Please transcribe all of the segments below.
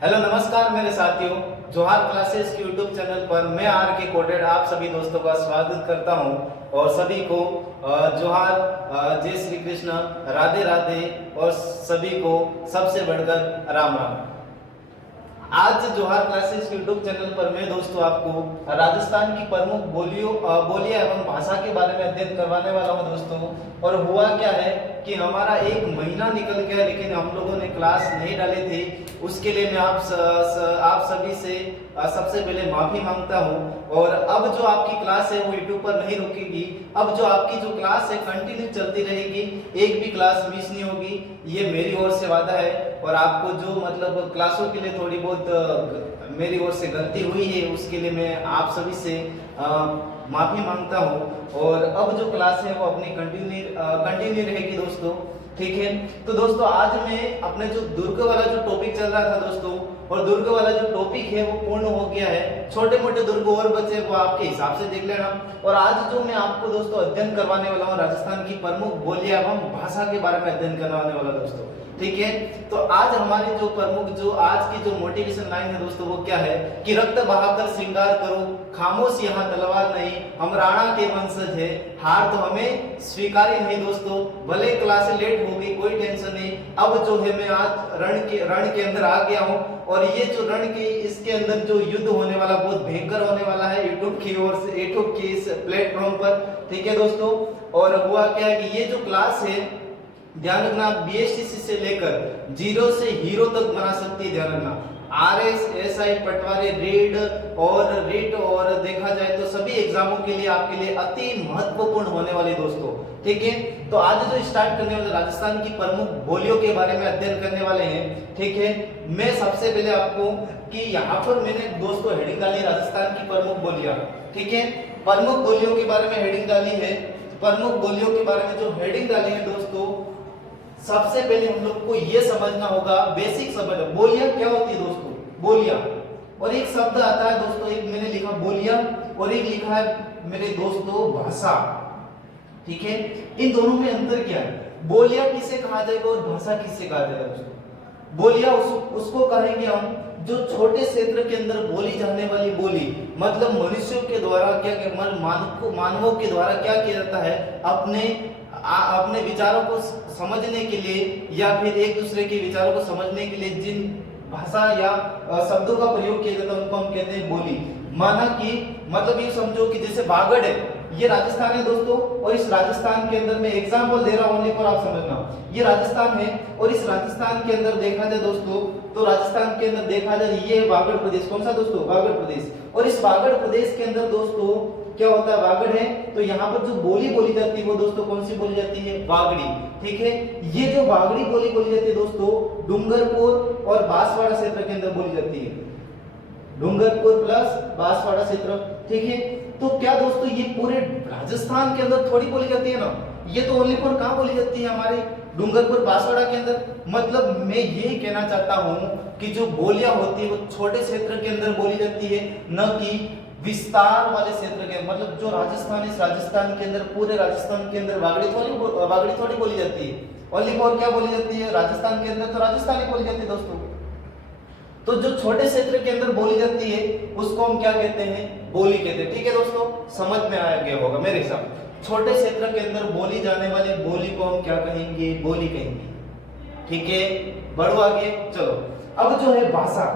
Hello नमस्कार मेरे साथियों, जोहार क्लासेस के यूट्यूब चैनल पर मैं आर के कोटेड आप सभी दोस्तों का स्वागत करता हूं और सभी को जोहार, जय श्री कृष्ण, राधे राधे और सभी को सबसे बढ़कर राम राम। आज जोहार क्लासेस यूट्यूब चैनल पर मैं दोस्तों आपको राजस्थान की प्रमुख बोलियां एवं भाषा के बारे में अध्ययन करवाने वाला हूं दोस्तों। और हुआ क्या है कि हमारा एक महीना निकल गया लेकिन हम लोगों ने क्लास नहीं डाली थी। उसके लिए मैं आप सभी से सबसे पहले माफी मांगता हूं। और अब जो आपकी क्लास है वो यूट्यूब पर नहीं रुकेगी। अब जो आपकी जो क्लास है कंटिन्यू चलती रहेगी, एक भी क्लास मिस नहीं होगी, ये मेरी ओर से वादा है। और आपको जो मतलब क्लासों के लिए थोड़ी बहुत मेरी ओर से गलती हुई है उसके लिए मैं आप सभी से माफी मांगता हूं। और अब जो क्लास है वो अपनी कंटिन्यू रहेगी दोस्तों, ठीक है। तो दोस्तों आज मैं अपने जो दुर्ग वाला जो टॉपिक चल रहा था दोस्तों, और दुर्ग वाला जो टॉपिक है वो पूर्ण हो गया है। छोटे मोटे दुर्ग और बचे वो आपके हिसाब से देख लेना। और आज जो मैं आपको दोस्तों अध्ययन करवाने वाला हूँ राजस्थान की प्रमुख बोलियां एवं भाषा के बारे में अध्ययन करवाने वाला दोस्तों, ठीक है। तो आज हमारी जो प्रमुख जो आज की जो मोटिवेशन लाइन है दोस्तों वो क्या है कि रक्त बहाकर श्रृंगार करो, खामोश यहाँ तलवार नहीं, हम राणा के वंशज है, हार तो हमें स्वीकार ही नहीं दोस्तों, भले क्लास लेट हो गई कोई टेंशन नहीं। अब जो है मैं आज रण के अंदर आ गया हूँ। और ये जो रण के इसके अंदर जो युद्ध होने वाला बहुत भयंकर होने वाला है यूट्यूब की ओर से, यूट्यूब की इस प्लेटफॉर्म पर, ठीक है दोस्तों। और हुआ क्या है कि ये जो क्लास है ध्यान रखना, बीएसटीसी से लेकर जीरो से हीरो तक बना सकती है। ध्यान रखना आरएस, एसआई, पटवारी, रीट और देखा जाए तो सभी एग्जामों के लिए आपके लिए अति महत्वपूर्ण होने वाली दोस्तों, ठीक है। तो आज जो स्टार्ट करने वाले राजस्थान की प्रमुख बोलियों के बारे में अध्ययन करने वाले हैं, ठीक है। मैं सबसे पहले आपको कि यहाँ पर मैंने दोस्तों हेडिंग डाली राजस्थान की प्रमुख बोलियां, ठीक है। प्रमुख बोलियों के बारे में हेडिंग डाली है। प्रमुख बोलियों के बारे में जो हेडिंग डाली है दोस्तों, सबसे पहले हम लोग को यह समझना होगा, बेसिक समझ बोलियां क्या होती है दोस्तों। बोलियां और एक शब्द आता है दोस्तों, एक मैंने लिखा बोलियां और एक लिखा है मेरे दोस्तों भाषा, ठीक है। इन दोनों में अंतर क्या है? बोलियां किसे कहा जाएगा और भाषा किसे कहा जाएगा दोस्तों? बोलियां उसको कहेंगे हम जो छोटे क्षेत्र के अंदर बोली जाने वाली बोली, मतलब मनुष्यों के द्वारा मानवों के द्वारा क्या किया जाता है, अपने विचारों को समझने के लिए या फिर एक दूसरे के विचारों को समझने के लिए जिन भाषा या शब्दों का प्रयोग किया जाता है उनको हम कहते हैं बोली। माना कि मतलब ये समझो कि जैसे बागड़ है, ये राजस्थान है दोस्तों, और इस राजस्थान के अंदर मैं एग्जांपल दे रहा हूं ओनली फॉर आप समझना, ये राजस्थान है और इस राजस्थान के अंदर देखा जाए दोस्तों, तो राजस्थान के अंदर देखा जाए ये बागड़ प्रदेश, कौन सा दोस्तों? बागड़ प्रदेश। और इस बागड़ प्रदेश के अंदर दोस्तों क्या होता है, बागड़ है, तो यहाँ पर जो बोली बोली जाती है वो दोस्तों कौन सी बोली जाती है? बागड़ी, ठीक है। ये जो बागड़ी बोली बोली जाती है दोस्तों डूंगरपुर और बांसवाड़ा क्षेत्र के अंदर बोली जाती है, डूंगरपुर प्लस बांसवाड़ा क्षेत्र, ठीक है। तो क्या दोस्तों ये पूरे राजस्थान के अंदर थोड़ी बोली जाती है ना, ये तो ओनली फॉर कहां बोली जाती है? हमारे डूंगरपुर बांसवाड़ा के अंदर। मतलब मैं ये कहना चाहता हूं कि जो बोलियां होती है वो छोटे क्षेत्र के अंदर बोली जाती है, न कि विस्तार वाले क्षेत्र के। मतलब जो राजस्थान, इस राजस्थान के अंदर, पूरे राजस्थान के अंदर बागड़ी थोड़ी बोली जाती है। ओनली फॉर क्या बोली जाती है? राजस्थान के अंदर तो राजस्थानी बोली जाती है दोस्तों। तो जो छोटे क्षेत्र के अंदर बोली जाती है उसको हम क्या कहते हैं? बोली कहते हैं, ठीक है दोस्तों। समझ में आ गया होगा मेरे हिसाब। छोटे क्षेत्र के अंदर बोली जाने वाली बोली को हम क्या कहेंगे? बोली कहेंगे, ठीक है। बढ़ो आगे, चलो। अब जो है भाषा,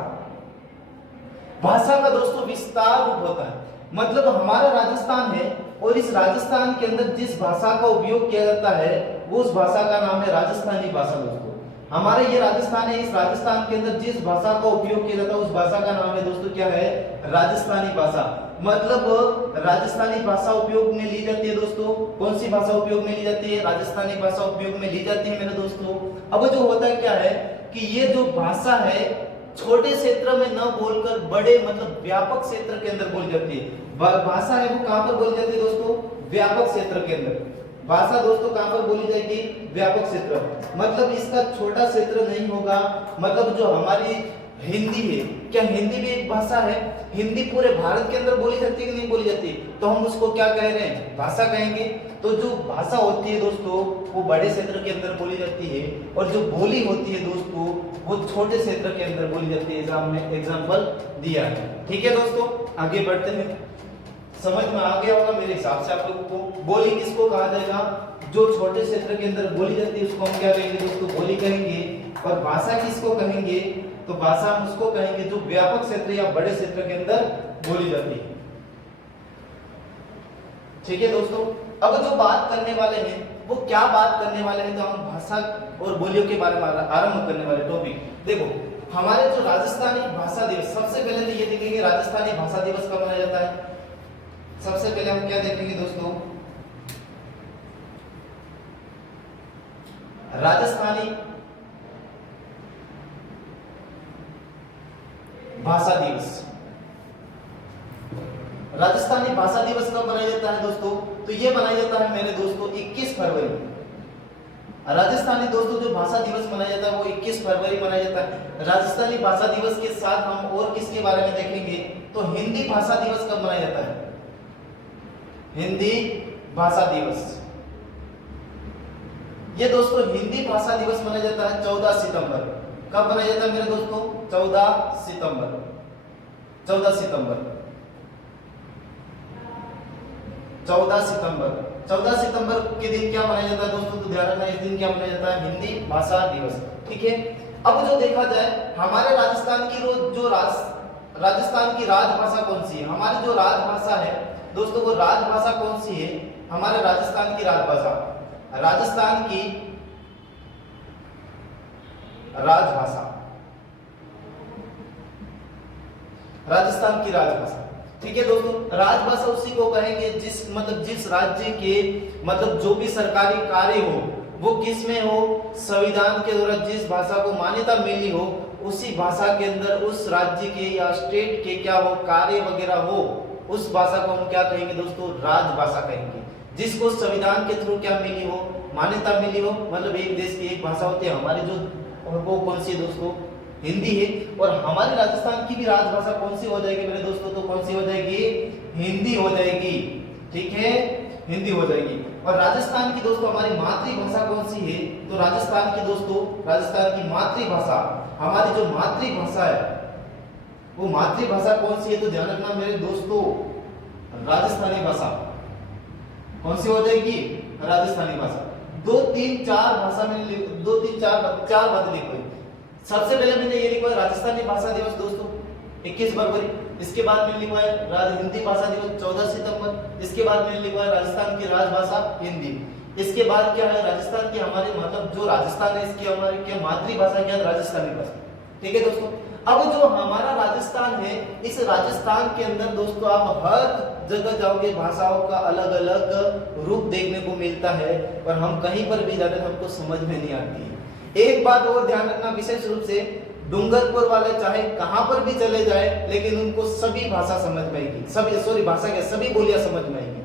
भाषा का दोस्तों विस्तार रूप होता है। मतलब हमारा राजस्थान है और इस राजस्थान के अंदर जिस भाषा का उपयोग किया जाता है वो उस भाषा का नाम है राजस्थानी भाषा दोस्तों। हमारे ये राजस्थान है, इस राजस्थान के अंदर जिस भाषा का उपयोग किया जाता है उस भाषा का नाम है दोस्तों क्या है? राजस्थानी भाषा। मतलब राजस्थानी भाषा उपयोग में ली जाती है दोस्तों। कौन सी भाषा उपयोग में ली जाती है? राजस्थानी भाषा उपयोग में ली जाती है मेरे दोस्तों। अब जो होता है क्या है कि ये जो भाषा है छोटे क्षेत्र में न बोलकर बड़े मतलब व्यापक क्षेत्र के अंदर बोली जाती है। भाषा है वो कहां पर बोली जाती है दोस्तों? व्यापक क्षेत्र के अंदर। भाषा दोस्तों कहां पर बोली जाएगी? व्यापक क्षेत्र। मतलब इसका छोटा क्षेत्र नहीं होगा। मतलब जो हमारी हिंदी है। क्या हिंदी भी एक भाषा है? हिंदी पूरे भारत के अंदर बोली जाती है कि नहीं बोली जाती? तो हम उसको क्या कह रहे हैं? भाषा कहेंगे। तो जो भाषा होती है दोस्तों वो बड़े क्षेत्र के अंदर बोली जाती है, और जो बोली होती है दोस्तों वो छोटे क्षेत्र के अंदर बोली जाती है। एग्जाम में एग्जाम्पल दिया है। ठीक है दोस्तों, आगे बढ़ते हैं। समझ में आ गया होगा मेरे हिसाब से आप लोगों को। बोली किसको कहा जाएगा? जो छोटे क्षेत्र के अंदर बोली जाती है उसको हम क्या कहेंगे दोस्तों? बोली कहेंगे। और भाषा किसको कहेंगे? तो भाषा हम उसको कहेंगे जो व्यापक क्षेत्र या बड़े क्षेत्र के अंदर बोली जाती है। ठीक है दोस्तों, अब जो बात करने वाले हैं वो क्या बात करने वाले हैं? तो हम भाषा और बोलियों के बारे में आरंभ करने वाले टॉपिक। देखो, हमारे जो राजस्थानी भाषा दिवस, सबसे पहले तो ये देखेंगे राजस्थानी भाषा दिवस कब मनाया जाता है। सबसे पहले हम क्या देखेंगे दोस्तों? राजस्थानी भाषा दिवस। राजस्थानी भाषा दिवस कब मनाया जाता है दोस्तों? तो ये मनाया जाता है मेरे दोस्तों 21 फरवरी। राजस्थानी दोस्तों जो भाषा दिवस मनाया जाता है वो 21 फरवरी मनाया जाता है। राजस्थानी भाषा दिवस के साथ हम और किसके बारे में देखेंगे? तो हिंदी भाषा दिवस कब मनाया जाता है? हिंदी भाषा दिवस, ये दोस्तों हिंदी भाषा दिवस मनाया जाता है 14 सितंबर। कब मनाया जाता है मेरे दोस्तों? 14 सितंबर। 14 सितंबर 14 सितंबर के दिन क्या मनाया जाता है दोस्तों? तो ध्यान रखना, इस दिन क्या मनाया जाता है? हिंदी भाषा दिवस। ठीक है, अब जो देखा जाए हमारे राजस्थान की राजस्थान की राजभाषा कौन सी है? हमारी जो राजभाषा है दोस्तों वो राजभाषा कौन सी है? हमारे राजस्थान की राजभाषा, राजस्थान की राजभाषा, राजस्थान की राजभाषा। ठीक है दोस्तों, राजभाषा उसी को कहेंगे जिस राज्य के जो भी सरकारी कार्य हो वो किस में हो? संविधान के द्वारा जिस भाषा को मान्यता मिली हो उसी भाषा के अंदर उस राज्य के या स्टेट के क्या हो कार्य वगैरह हो, उस भाषा को हम क्या कहेंगे दोस्तों? राजभाषा कहेंगे। जिसको संविधान के थ्रू क्या मिली हो? मान्यता मिली हो। एक देश की एक भाषा होती है हमारी, जो वो कौन सी है दोस्तों? हिंदी है। और हमारे राजस्थान की भी राजभाषा कौन सी हो जाएगी मेरे दोस्तों? तो कौन सी हो जाएगी? हिंदी हो जाएगी। ठीक है, हिंदी हो जाएगी। और राजस्थान की दोस्तों हमारी मातृभाषा कौन सी है? तो राजस्थान की मातृभाषा, हमारी जो मातृभाषा है वो मातृभाषा कौन सी है? तो ध्यान रखना मेरे दोस्तों, राजस्थानी भाषा। कौन सी हो जाएगी? राजस्थानी भाषा। 2 3 4 भाषा में 2 3 4 बातें लिखो। सबसे पहले मैंने ये लिखा है राजस्थानी भाषा दिवस दोस्तों 21 फरवरी। इसके बाद मैंने लिखा है हिंदी भाषा दिवस 14 सितंबर। इसके बाद मैंने लिखा है राजस्थान की राजभाषा हिंदी। इसके बाद क्या है? राजस्थान की हमारे जो राजस्थान है इसकी हमारी क्या मातृभाषा क्या? राजस्थानी भाषा। ठीक है दोस्तों, अब जो हमारा राजस्थान है इस राजस्थान के अंदर दोस्तों आप हर जगह जाओगे भाषाओं का अलग अलग रूप देखने को मिलता है, और हम कहीं पर भी जाते हमको समझ में नहीं आती है। एक बात और ध्यान रखना, विशेष रूप से डूंगरपुर वाले चाहे कहां पर भी चले जाए लेकिन उनको सभी भाषा समझ में आएगी, सभी बोलियां समझ में आएगी।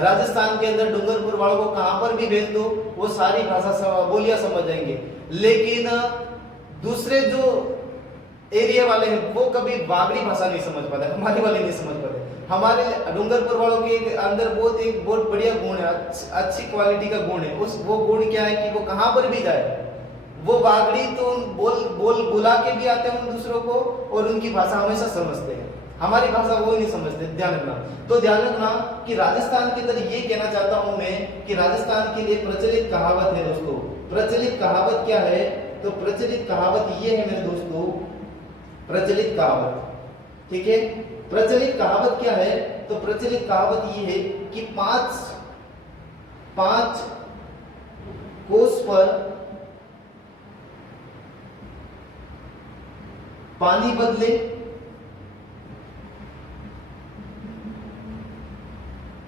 राजस्थान के अंदर डूंगरपुर वालों को कहां पर भी भेज दो वो सारी भाषा बोलियां समझ जाएंगे, लेकिन दूसरे जो एरिया वाले हैं वो कभी बागड़ी भाषा नहीं समझ पाते, हमारे वाले नहीं समझ पाते। हमारे डूंगरपुर वालों के अंदर बहुत बढ़िया गुण है, अच्छी क्वालिटी का गुण है। वो गुण क्या है कि वो कहां पर भी जाए वो बागड़ी तो बुला के भी आते हैं उन दूसरों को, और उनकी भाषा हमेशा समझते हैं। हमारी भाषा वो ही नहीं समझते। ध्यान रखना, तो ध्यान रखना कि राजस्थान के अंदर ये कहना चाहता हूं मैं कि राजस्थान के लिए प्रचलित कहावत है दोस्तों। प्रचलित कहावत क्या है? तो प्रचलित कहावत ये है मेरे दोस्तों, प्रचलित कहावत। ठीक है, प्रचलित कहावत क्या है? तो प्रचलित कहावत ये है कि पांच कोस पर पानी बदले,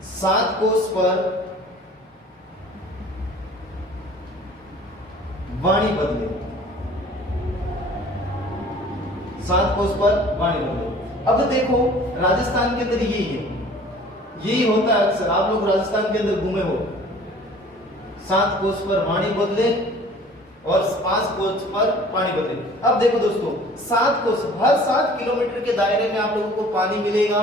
7 कोस पर वाणी बदले, 7 कोस पर वाणी बदले। अब देखो राजस्थान के अंदर यही होता है अक्सर, आप लोग राजस्थान के अंदर घूमे हो, 7 कोस पर वाणी बदले और 5 कोस पर पानी बदले। अब देखो दोस्तों, 7 कोस, हर 7 किलोमीटर के दायरे में आप लोगों को पानी मिलेगा।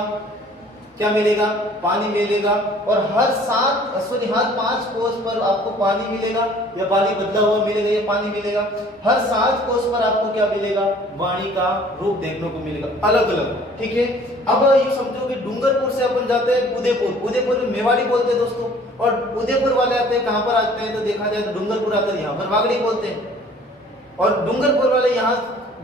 क्या मिलेगा? पानी मिलेगा। और हर 5 कोस पर आपको पानी मिलेगा, या पानी बदला हुआ मिलेगा, या पानी मिलेगा। हर 7 कोस पर आपको क्या मिलेगा? वाणी का रूप देखने को मिलेगा, अलग अलग। ठीक है। अब ये समझो कि डूंगरपुर से अपन जाते हैं उदयपुर, उदयपुर में मेवाड़ी बोलते हैं दोस्तों, और उदयपुर वाले आते हैं कहां पर आते हैं? तो देखा जाए तो डूंगरपुर आते हैं, यहाँ पर वागड़ी बोलते हैं। और डूंगरपुर वाले यहाँ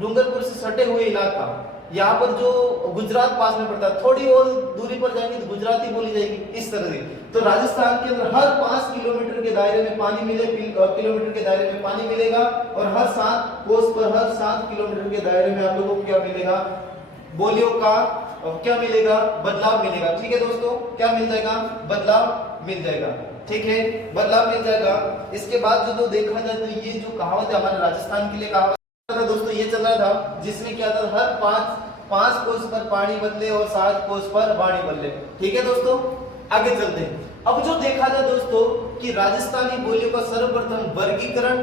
डूंगरपुर से सटे हुए इलाका, यहाँ पर जो गुजरात पास में पड़ता है, थोड़ी और दूरी पर जाएंगे तो गुजराती बोली जाएगी, इस तरह से। तो राजस्थान के अंदर हर 5 किलोमीटर के दायरे में पानी किलोमीटर के दायरे में पानी मिलेगा, और हर 7 कोस पर, हर 7 किलोमीटर के दायरे में आप लोगों को क्या मिलेगा? बोलियों का क्या मिलेगा? बदलाव मिलेगा। ठीक है दोस्तों, क्या मिल जाएगा? बदलाव मिल जाएगा। ठीक है, बदलाव मिल जाएगा। इसके बाद जो देखा जाए तो ये जो कहावत है हमारे राजस्थान के लिए कहावत था दोस्तों, ये चल रहा था, जिसमें क्या था? हर 5 कोस पर पानी बदले और 7 कोस पर वाणी बदले। ठीक है दोस्तों, आगे चलते हैं। अब जो देखा जाए दोस्तों कि राजस्थानी बोलियों का सर्वप्रथम वर्गीकरण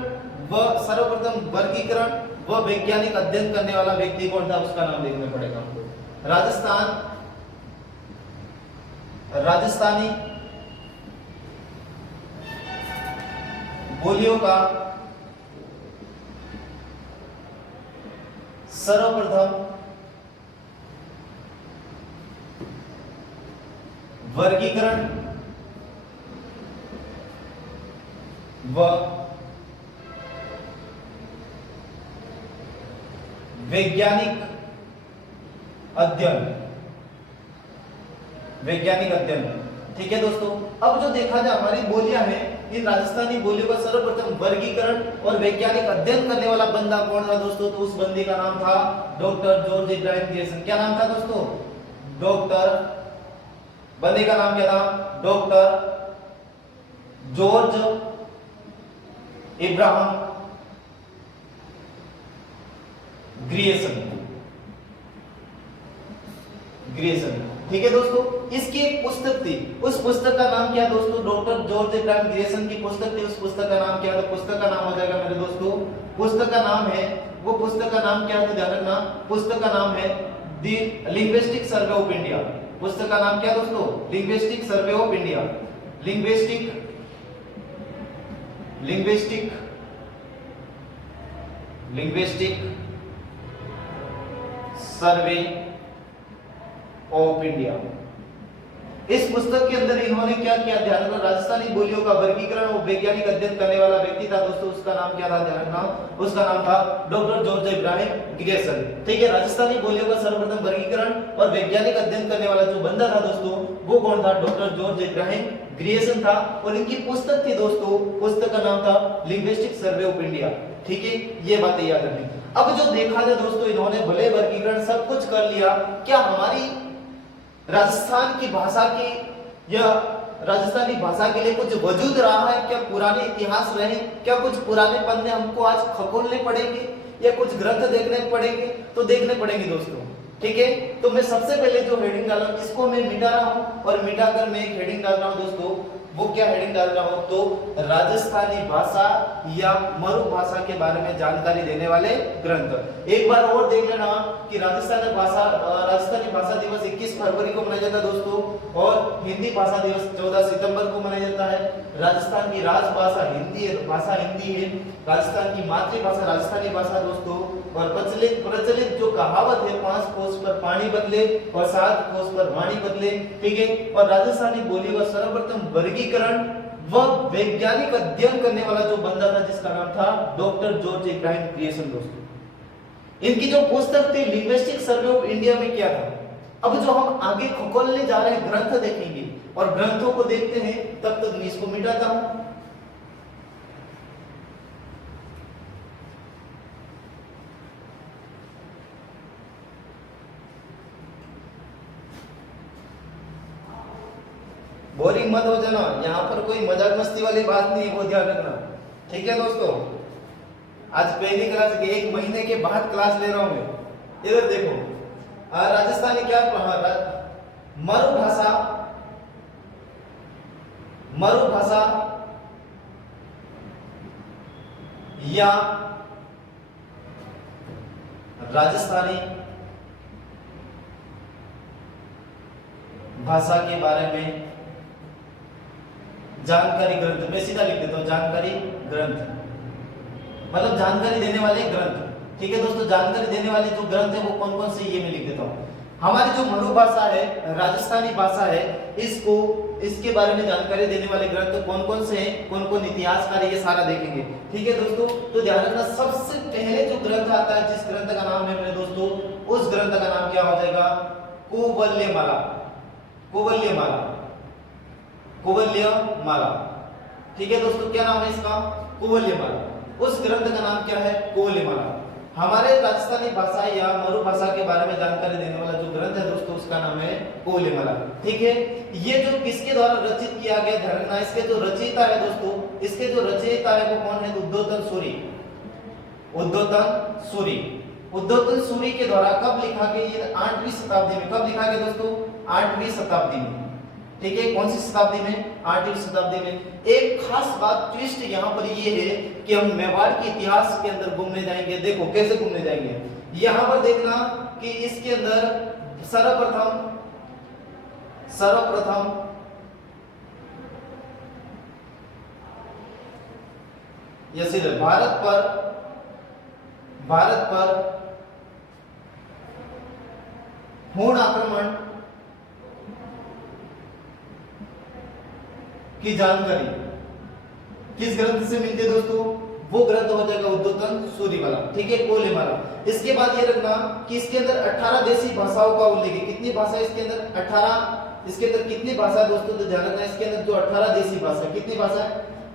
व वैज्ञानिक अध्ययन करने वाला व्यक्ति कौन था? उसका नाम देखना पड़ेगा हमको। राजस्थानी बोलियों का सर्वप्रथम वर्गीकरण व वैज्ञानिक अध्ययन। ठीक है दोस्तों, अब जो देखा जाए हमारी बोलियां हैं, इन राजस्थानी बोलियों का सर्वप्रथम वर्गीकरण और वैज्ञानिक अध्ययन करने वाला बंदा कौन था दोस्तों? तो उस बंदे का नाम था डॉक्टर जॉर्ज इब्राहिम ग्रियर्सन। क्या नाम था दोस्तों? बंदे का नाम क्या था? Doctor George Ibrahim Grierson. ठीक है दोस्तों, इसकी एक पुस्तक थी, उस पुस्तक का नाम क्या दोस्तों? डॉक्टर जॉर्ज इब्राहिम ग्रियर्सन की पुस्तक थी। उस पुस्तक का नाम क्या है? तो पुस्तक का नाम हो जाएगा मेरे दोस्तों, पुस्तक का नाम है, वो पुस्तक का नाम क्या है ध्यान रखना, पुस्तक का नाम है the linguistic survey of India. पुस्तक का नाम क्या दोस्तों? Linguistic survey of India. Linguistic survey of India. इस पुस्तक के अंदर इन्होंने क्या किया? ध्यान रखना, राजस्थानी बोलियों का वर्गीकरण और वैज्ञानिक अध्ययन करने वाला व्यक्ति था दोस्तों, उसका नाम क्या था? ध्यान रखना, उसका नाम था डॉक्टर जॉर्ज इब्राहिम ग्रियर्सन। ठीक है, राजस्थानी बोलियों का सर्वप्रथम वर्गीकरण और वैज्ञानिक अध्ययन करने वाला जो बंदा था दोस्तों, वो कौन था? डॉक्टर जॉर्ज इब्राहिम ग्रियर्सन था। और इनकी पुस्तक थी दोस्तों, पुस्तक का नाम था लिंग्विस्टिक सर्वे ऑफ इंडिया। ठीक है, ये बातें याद रखनी। अब जो देखा जाए दोस्तों, इन्होंने भले वर्गीकरण सब कुछ कर लिया, क्या हमारी राजस्थान की भाषा की या राजस्थानी भाषा के लिए कुछ वजूद रहा है? क्या पुराने इतिहास रहे? क्या कुछ पुराने पन्ने हमको आज खगोलने पड़ेंगे या कुछ ग्रंथ देखने पड़ेंगे? तो देखने पड़ेंगे दोस्तों। ठीक है, तो मैं सबसे पहले जो हेडिंग डाला इसको मैं मिटा रहा हूं, और मिटाकर मैं एक हेडिंग डाल रहा हूं दोस्तों। वो क्या हेडिंग डाल रहा हूं? तो राजस्थानी भाषा या मरु भाषा के बारे में जानकारी देने वाले ग्रंथ। एक बार और देख लेना कि राजस्थानी भाषा दिवस 21 फरवरी को मनाया जाता है दोस्तों, और हिंदी भाषा दिवस 14 सितंबर को मनाया जाता है। राजस्थान की राजभाषा हिंदी है, राजस्थान की मातृभाषा राजस्थानी भाषा दोस्तों। और प्रचलित जो कहावत है, 5 कोस पर पानी बदले और 7 कोस पर वाणी बदले। ठीक है, और राजस्थानी बोली का सर्वप्रथम वर्गीकरण व वैज्ञानिक अध्ययन करने वाला जो बंदा था, जिसका नाम था डॉक्टर जॉर्ज इब्राहिम ग्रियर्सन दोस्तों। इनकी जो पुस्तक थी लिंग्विस्टिक सर्वे ऑफ इंडिया में क्या था? अब जो हम आगे खगोलने जा रहे हैं, ग्रंथ देखेंगे, और ग्रंथों को देखते हैं, तब तक मैं इसको मिटाता हूं। बोरिंग मत हो जाना, यहाँ पर कोई मजाक मस्ती वाली बात नहीं है, वो ध्यान रखना। ठीक है दोस्तों, आज पहली क्लास के 1 महीने के बाद क्लास ले रहा हूं मैं। इधर देखो, राजस्थानी क्या मरुभाषा या राजस्थानी भाषा के बारे में जानकारी ग्रंथ, मैं सीधा लिख देता हूं जानकारी ग्रंथ, मतलब जानकारी देने वाले ग्रंथ। ठीक है दोस्तों, जानकारी देने वाले जो ग्रंथ है वो कौन कौन से, ये मैं लिख देता हूं। हमारी जो मरु भाषा है, राजस्थानी भाषा है, इसको इसके बारे में जानकारी देने वाले ग्रंथ कौन कौन से हैं, कौन कौन इतिहासकार है, ये सारा देखेंगे। ठीक है दोस्तों, तो ध्यान रखना सबसे पहले जो ग्रंथ आता है, जिस ग्रंथ का नाम है मेरे दोस्तों, उस ग्रंथ का नाम क्या हो जाएगा, कुवल्यमाला। कुवल्यमाला, कुवल्यमाला। ठीक है दोस्तों, क्या नाम है इसका, कुवल्यमाला। उस ग्रंथ का नाम क्या है, कुवल्यमाला। हमारे राजस्थानी भाषा या मरु भाषा के बारे में जानकारी देने वाला जो ग्रंथ है दोस्तों, उसका नाम है कुवल्यमाला। ठीक है, ये जो किसके द्वारा रचित किया गया, ध्यान रखना, इसके जो रचयिता है दोस्तों, इसके जो रचयिता है वो कौन है, उद्धोतन सूरि। उद्धोतन सूरि, उद्धोतन सूरि के द्वारा कब लिखा गया, ये 8वीं शताब्दी में। कब लिखा गया दोस्तों, 8वीं शताब्दी में। ठीक है, कौन सी शताब्दी में, 8वीं शताब्दी में। एक खास बात ट्विस्ट यहाँ पर ये है कि हम मेवाड़ के इतिहास के अंदर घूमने जाएंगे। देखो कैसे घूमने जाएंगे, यहाँ पर देखना कि इसके अंदर सर्वप्रथम भारत पर हूण आक्रमण की जानकारी किस ग्रंथ से मिलती है दोस्तों, वो ग्रंथ हो जाएगा उद्धोतन सूरि वाला। ठीक है, कुवल्यमाला। इसके बाद ये रखना कि इसके अंदर 18 देशी भाषाओं का उल्लेख है। कितनी भाषा इसके अंदर, 18। इसके अंदर कितनी भाषा दोस्तों, तो ध्यान रखना, इसके अंदर जो 18 देशी भाषा, कितनी भाषा है,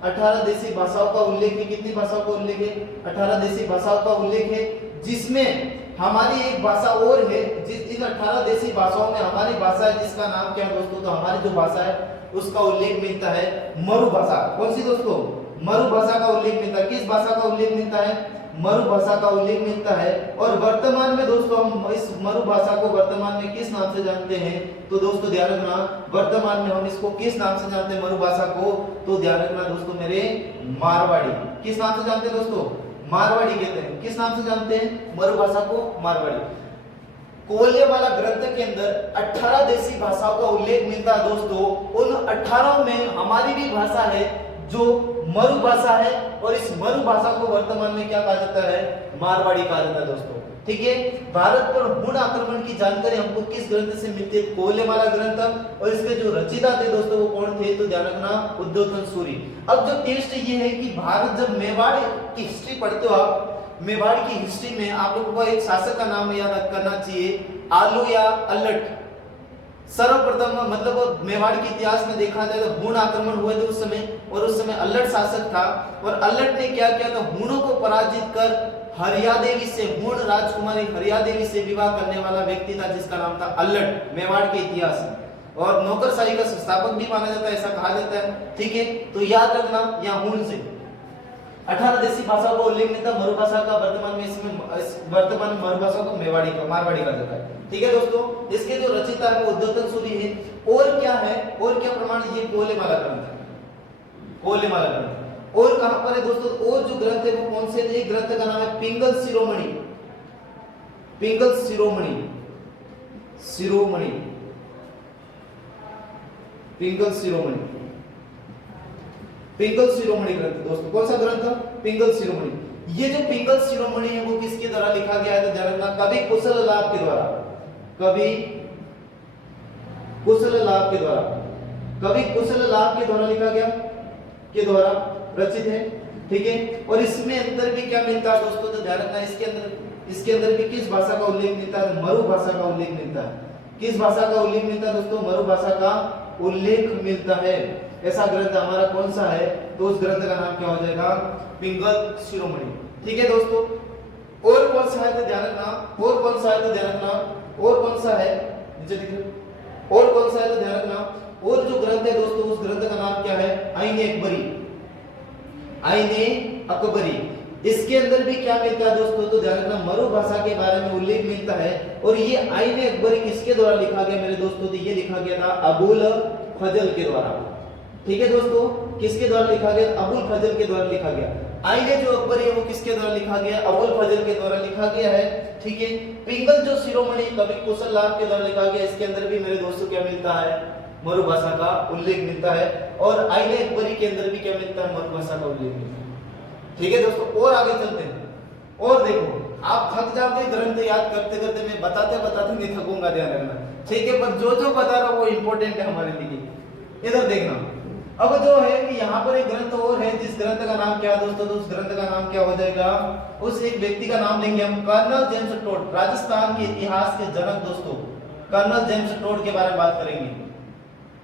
18 देशी भाषाओं का उल्लेख है। कितनी भाषाओं का उल्लेख है, 18 देशी भाषाओं का उल्लेख है, जिसमें हमारी एक भाषा और है, जिस इन 18 देशी भाषाओं में हमारी भाषा है, जिसका नाम क्या है दोस्तों, तो हमारी जो भाषा है उसका उल्लेख मिलता है मरु भाषा। कौन सी दोस्तों, मरु भाषा का उल्लेख मिलता है। किस भाषा का उल्लेख मिलता है, मरु भाषा का उल्लेख मिलता है। और वर्तमान में दोस्तों हम इस मरु भाषा को वर्तमान में किस नाम से जानते हैं, तो दोस्तों ध्यान रखना, वर्तमान में हम इसको किस नाम से जानते हैं मरु भाषा को, तो ध्यान रखना दोस्तों मेरे, मारवाड़ी। किस नाम से जानते हैं दोस्तों, मारवाड़ी कहते हैं। किस नाम से जानते हैं मरु भाषा को, मारवाड़ी। कुवल्यमाला ग्रंथ के अंदर 18 देशी भाषाओं का उल्लेख मिलता है दोस्तों। उन 18 में हमारी भी भाषा है जो मरु भाषा है, और इस मरु भाषा को वर्तमान में क्या कहा जाता है, मारवाड़ी कहा जाता है दोस्तों। ठीक है, भारत पर हूण आक्रमण की जानकारी हमको किस ग्रंथ से मिलती है, कुवल्यमाला ग्रंथ। और इसके जो रचयिता थे दोस्तों वो कौन थे, तो ध्यान रखना, उद्धोतन सूरि। अब जो टेस्ट ये है कि भारत, जब मेवाड़ की हिस्ट्री पढ़ते हो आप, मेवाड़ की हिस्ट्री में आप लोगों को एक शासक का नाम याद करना चाहिए, आलू या अल्लट। सर्वप्रथम मतलब मेवाड़ के इतिहास में देखा जाए तो हूण आक्रमण हुए थे उस समय, और उस समय अल्लट शासक था। और अल्लट ने क्या किया था, हूणों को पराजित कर हरियादेवी से, हूण राजकुमारी हरियादेवी से विवाह करने वाला व्यक्ति था, जिसका नाम था अल्लट, मेवाड़ के इतिहास में। और नौकरशाही का संस्थापक भी माना जाता है, ऐसा कहा जाता है। ठीक है, तो याद रखना, यहाँ हूण से 18 देशी भाषाओं का उल्लेख मिलता है। मरु भाषा का वर्तमान में वर्तमान मरु भाषा को मेवाड़ी का, मारवाड़ी कहा जाता है। ठीक है दोस्तों, इसके जो रचयिता है वो उद्धोतन सूरि है। और क्या है, और क्या प्रमाण, ये कुवल्यमाला ग्रंथ है, कुवल्यमाला ग्रंथ। और कहां पर है दोस्तों, और जो ग्रंथ है वो कौन से, एक ग्रंथ का नाम है पिंगल शिरोमणि। पिंगल शिरोमणि, शिरोमणि, पिंगल शिरोमणि, पिंगल शिरोमणि ग्रंथ दोस्तों। कौन सा ग्रंथ, पिंगल शिरोमणि। ये जो पिंगल शिरोमणि है वो किसके द्वारा लिखा गया है, तो ध्यान रखना, कवि कुशल लाभ के द्वारा, कवि कुशल लाभ के द्वारा, कवि कुशल लाभ के द्वारा लिखा गया, के द्वारा रचित है। ठीक है, और इसमें अंदर भी क्या मिलता है दोस्तों, तो ध्यान रखना, इसके अंदर भी किस भाषा का उल्लेख मिलता है, मरु भाषा का उल्लेख मिलता है। किस भाषा का उल्लेख मिलता है दोस्तों, मरु भाषा का उल्लेख मिलता है। ऐसा ग्रंथ हमारा कौन सा है, तो उस ग्रंथ का नाम क्या हो जाएगा, पिंगल शिरोमणि। ठीक है दोस्तों, और कौन सा है तो ध्यान रखना, और कौन सा है तो ध्यान रखना, और कौन सा है, नीचे लिख लो, और कौन सा है तो ध्यान रखना। और जो ग्रंथ है दोस्तों, उस ग्रंथ का नाम क्या है, आईने अकबरी, आईने अकबरी। इसके अंदर भी क्या मिलता है दोस्तों, तो ध्यान रखना, मरु भाषा के बारे में उल्लेख मिलता है। और ये आईने अकबरी किसके द्वारा लिखा गया मेरे दोस्तों, तो ये लिखा गया था अबुल फजल के द्वारा। ठीक है दोस्तों, किसके द्वारा लिखा गया, अबुल फजल के द्वारा लिखा गया। आईने जो अकबरी है वो किसके द्वारा लिखा गया? अबुल फजल के द्वारा लिखा गया है। ठीक है, पिंगल जो शिरोमणि कवि कौशल लाल के द्वारा लिखा गया, इसके अंदर भी मेरे दोस्तों क्या मिलता है? मरु भाषा का उल्लेख मिलता है। और आईने अकबरी के अंदर भी क्या मिलता है? मरु भाषा का उल्लेख मिलता है। ठीक है दोस्तों, और आगे चलते हैं। और देखो, आप थक जाते ग्रंथ याद करते करते, मैं बताते बताते नहीं थकूंगा, ध्यान रखना। ठीक है, पर जो जो बता रहा हूं वो इंपॉर्टेंट है हमारे लिए। इधर देखना, अब जो है कि यहाँ पर एक ग्रंथ और है, जिस ग्रंथ का नाम क्या है दोस्तों? तो उस ग्रंथ का नाम क्या हो जाएगा? उस एक व्यक्ति का नाम लेंगे हम, कर्नल जेम्स टोड, राजस्थान के इतिहास के जनक दोस्तों। कर्नल जेम्स टोड के बारे में बात करेंगे।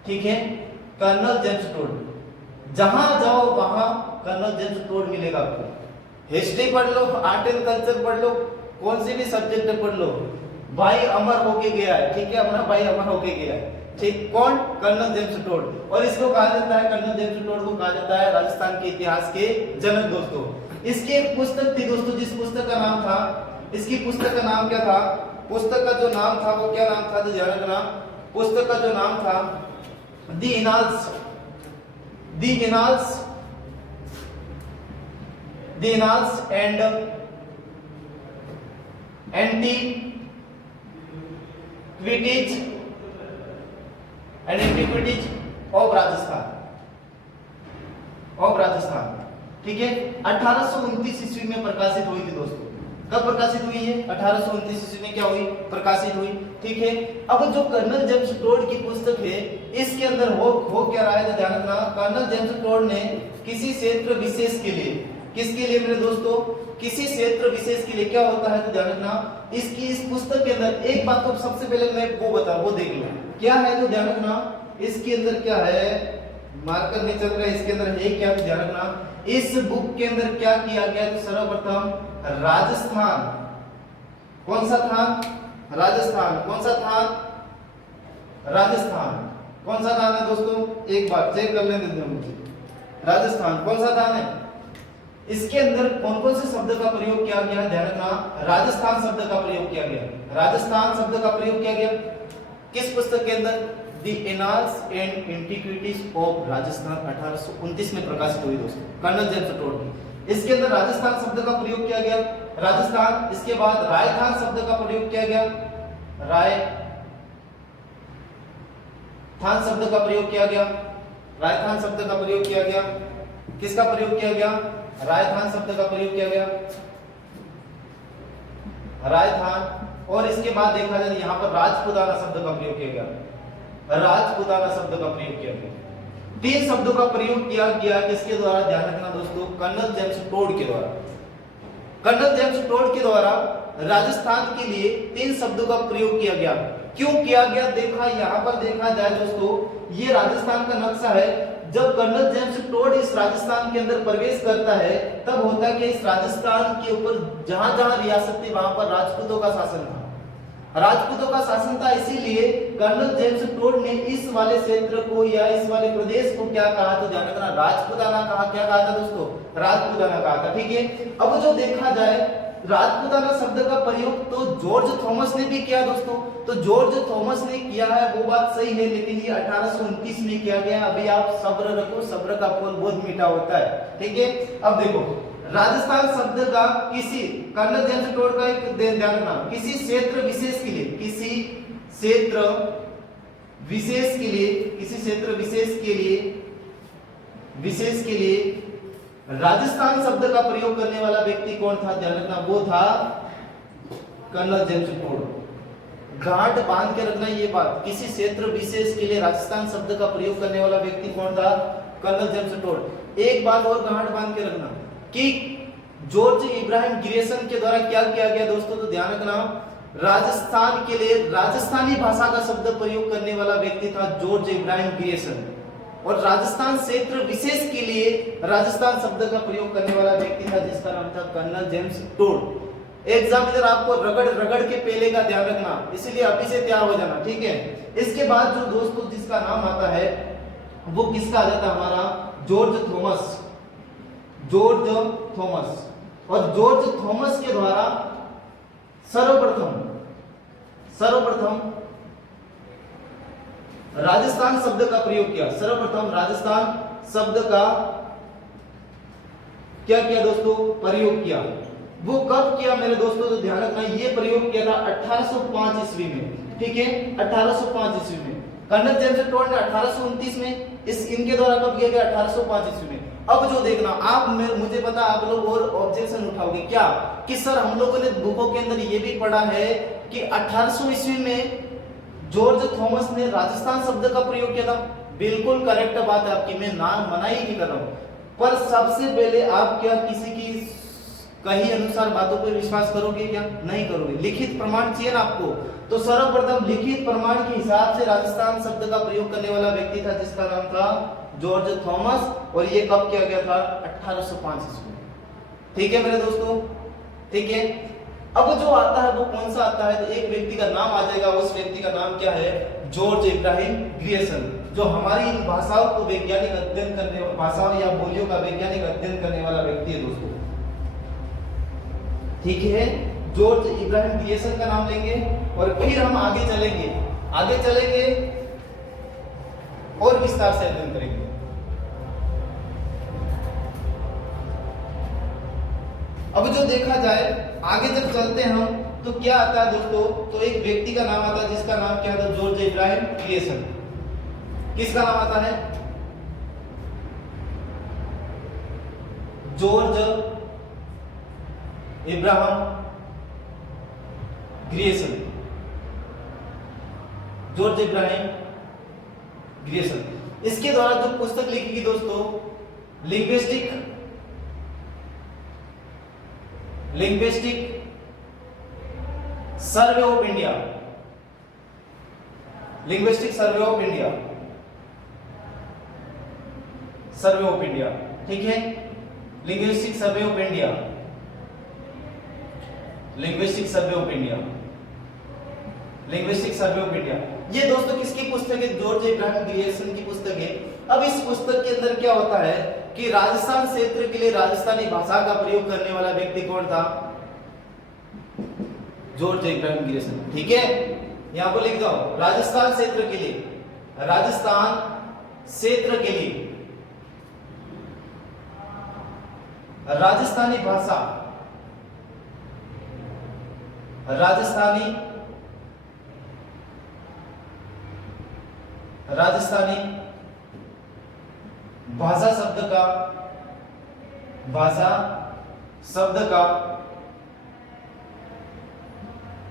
ठीक है, कर्नल जेम्स टोड, जहां जाओ वहां कर्नल जेम्स टोड मिलेगा आपको। हिस्ट्री पढ़ लो, आर्ट एंड कल्चर पढ़ लो, कौन सी भी सब्जेक्ट पढ़ लो, भाई अमर होके गया है। ठीक है, अपना भाई अमर होके गया है। ठीक, कौन? Colonel James Tod. और इसको कहा जाता है, कर्नल जेम्स टोड को कहा जाता है राजस्थान के इतिहास के जनक दोस्तों। इसकी एक पुस्तक थी दोस्तों, जिस पुस्तक का नाम था, इसकी पुस्तक का नाम क्या था? पुस्तक का जो नाम था वो क्या नाम था? तो ध्यान रखना, पुस्तक का जो नाम था दी इनाल्स, दी इनाल्स, दी इनाल्स एंड एंटीक्विटीज ऑफ राजस्थान। ठीक है, 1829 ईस्वी में प्रकाशित हुई थी दोस्तों। कब प्रकाशित हुई है? 1829 ईस्वी में क्या हुई? प्रकाशित हुई। ठीक है, अब जो कर्नल जेम्स टोड की पुस्तक है, इसके अंदर हो क्या रहा है? तो ध्यान रखना, कर्नल जेम्स टोड ने किसी क्षेत्र विशेष के लिए, किसके लिए मेरे दोस्तों? किसी क्षेत्र विशेष के लिए क्या होता है? तो ध्यान रखना, इसकी इस पुस्तक के अंदर एक बात तो सबसे पहले मैं वो बता, वो देख लो क्या है। तो ध्यान रखना, इसके अंदर क्या है? मार्कर नहीं चल रहा है, इसके अंदर है क्या? तो ध्यान रखना, इस बुक के अंदर क्या किया गया? तो सर्वप्रथम राजस्थान, कौन सा था? राजस्थान, कौन सा था? राजस्थान, कौन सा नाम है दोस्तों? एक बार चेक कर लेने दीजिए मुझे, राजस्थान कौन सा नाम है? इसके अंदर कौन कौन से शब्द का प्रयोग किया गया? ध्यान रखना, राजस्थान शब्द का प्रयोग किया गया। राजस्थान शब्द का प्रयोग किया गया किस पुस्तक के अंदर? The annals and antiquities of Rajasthan, 1829 में प्रकाशित हुई दोस्तों, कर्नल जेम्स टोड की। इसके अंदर राजस्थान शब्द का प्रयोग किया गया, राजस्थान। इसके बाद रायथान शब्द का प्रयोग किया गया, रायथान शब्द का प्रयोग किया गया, रायथान शब्द का प्रयोग किया गया। किसका प्रयोग किया गया? रायथान शब्द का प्रयोग किया गया, रायथान। और इसके बाद देखा जाए यहाँ पर राजपुताना शब्द का प्रयोग किया गया, राजपुताना शब्द का प्रयोग किया गया। 3 शब्दों का प्रयोग किया गया किसके द्वारा? ध्यान रखना दोस्तों, कर्नल जेम्स टोड के द्वारा। कर्नल जेम्स टोड के द्वारा राजस्थान के लिए 3 शब्दों का प्रयोग किया गया। क्यों किया गया? देखा, यहाँ पर देखा जाए दोस्तों, ये राजस्थान का नक्शा है। जब कर्नल जेम्स टोड इस राजस्थान के अंदर प्रवेश करता है, तब होता है कि इस राजस्थान के ऊपर जहां जहां रियासत थी वहां पर राजपूतों का शासन था। राजपूतों का शासन था, इसीलिए कर्नल जेम्स टोड ने इस वाले क्षेत्र को या इस वाले प्रदेश को क्या कहा? तो ध्यान रखना, राजपुताना कहा। क्या कहा था दोस्तों? राजपुताना कहा था। ठीक है, अब जो देखा जाए राजपुताना शब्द का प्रयोग तो जॉर्ज थॉमस ने भी किया दोस्तों। तो जॉर्ज थॉमस ने किया है, वो बात सही है, लेकिन ये 1829 में किया गया। अभी आप सब्र रखो, सब्र का फल बहुत मीठा होता है। ठीक है, अब देखो, राजस्थान शब्द का किसी, कर्नल जेम्स टोड का एक ध्यान रखना, किसी क्षेत्र विशेष के लिए, किसी क्षेत्र विशेष के लिए, किसी क्षेत्र विशेष के लिए राजस्थान शब्द का प्रयोग करने वाला व्यक्ति कौन था? ध्यान रखना, वो था कर्नल जेम्स टोड। गांठ बांध के रखना ये बात, किसी क्षेत्र विशेष के लिए राजस्थान शब्द का प्रयोग करने वाला व्यक्ति कौन था? Colonel James Tod. एक बात और गांठ बांध के रखना कि जॉर्ज इब्राहिम ग्रियर्सन के द्वारा क्या किया गया दोस्तों? तो ध्यान रखना, राजस्थान के लिए राजस्थानी भाषा का शब्द प्रयोग करने वाला व्यक्ति था जॉर्ज इब्राहिम ग्रियर्सन। और राजस्थान क्षेत्र विशेष के लिए राजस्थान शब्द का प्रयोग करने वाला व्यक्ति था जिसका नाम था कर्नल जेम्स टोड। एग्जामिनर आपको रगड़ रगड़ के पहले का ध्यान रखना, इसलिए अभी से तैयार हो जाना। ठीक है, इसके बाद जो दोस्तों जिसका नाम आता है वो किसका आ जाता है? हमारा जॉर्ज थॉमस, जॉर्ज थॉमस। और जॉर्ज थॉमस के द्वारा सर्वप्रथम राजस्थान शब्द का प्रयोग किया। सर्वप्रथम राजस्थान शब्द का क्या किया दोस्तों, प्रयोग किया। वो कब किया मेरे दोस्तों, तो ध्यान रखना ये प्रयोग किया था 1805 ईस्वी में, ठीक है 1805 ईस्वी में। कर्नल जेम्स टोड ने 1829 में, इस इनके द्वारा कब किया गया, 1805 ईस्वी में। अब जो देखना आप मुझे पता आप लोग और ऑब्जेक्शन उठाओगे क्या कि सर हम लोगों ने बुकों के अंदर ये भी पढ़ा है कि 1800 ईस्वी में जॉर्ज थॉमस ने राजस्थान शब्द का प्रयोग किया था। बिल्कुल करेक्ट बात है आपकी, मैं नाम मना ही नहीं कर रहा हूं, पर सबसे पहले आप क्या किसी की कही अनुसार बातों पर विश्वास करोगे क्या, नहीं करोगे। लिखित प्रमाण चाहिए ना आपको, तो सर्वप्रथम लिखित प्रमाण के हिसाब से राजस्थान शब्द का प्रयोग करने वाला व्यक्ति था जिसका नाम था जॉर्ज थॉमस, और ये कब किया गया था, 1805 ईस्वी में। ठीक है मेरे दोस्तों, ठीक है। अब जो आता है वो कौन सा आता है, तो एक व्यक्ति का नाम आ जाएगा, उस व्यक्ति का नाम क्या है, जॉर्ज इब्राहिम ग्रियर्सन, जो हमारी इन भाषाओं को वैज्ञानिक अध्ययन करने, भाषाओं या बोलियों का वैज्ञानिक अध्ययन करने वाला व्यक्ति है दोस्तों। ठीक है, जॉर्ज इब्राहिम ग्रियर्सन का नाम लेंगे और फिर हम आगे चलेंगे और विस्तार से अध्ययन करेंगे। अब जो देखा जाए आगे जब चलते हैं हम तो क्या आता है दोस्तों, तो एक व्यक्ति का नाम आता है जिसका नाम क्या था, जॉर्ज इब्राहिम ग्रियर्सन। किसका नाम आता है, George Ibrahim Grierson, George Ibrahim Grierson. इसके द्वारा जो पुस्तक लिखी गई दोस्तों, linguistic survey of India, linguistic survey of India, survey of India, ठीक है, linguistic survey of India, linguistic survey of India, linguistic survey of India. ये दोस्तों किसकी पुस्तक है, जॉर्ज इब्राहिम ग्रियर्सन की पुस्तक है। अब इस पुस्तक के अंदर क्या होता है कि राजस्थान क्षेत्र के लिए राजस्थानी भाषा का प्रयोग करने वाला व्यक्ति कौन था, जॉर्ज इब्राहिम ग्रियर्सन। ठीक है, यहां पर लिख दो राजस्थान क्षेत्र के लिए, राजस्थान क्षेत्र के लिए राजस्थानी भाषा, राजस्थानी भाषा शब्द का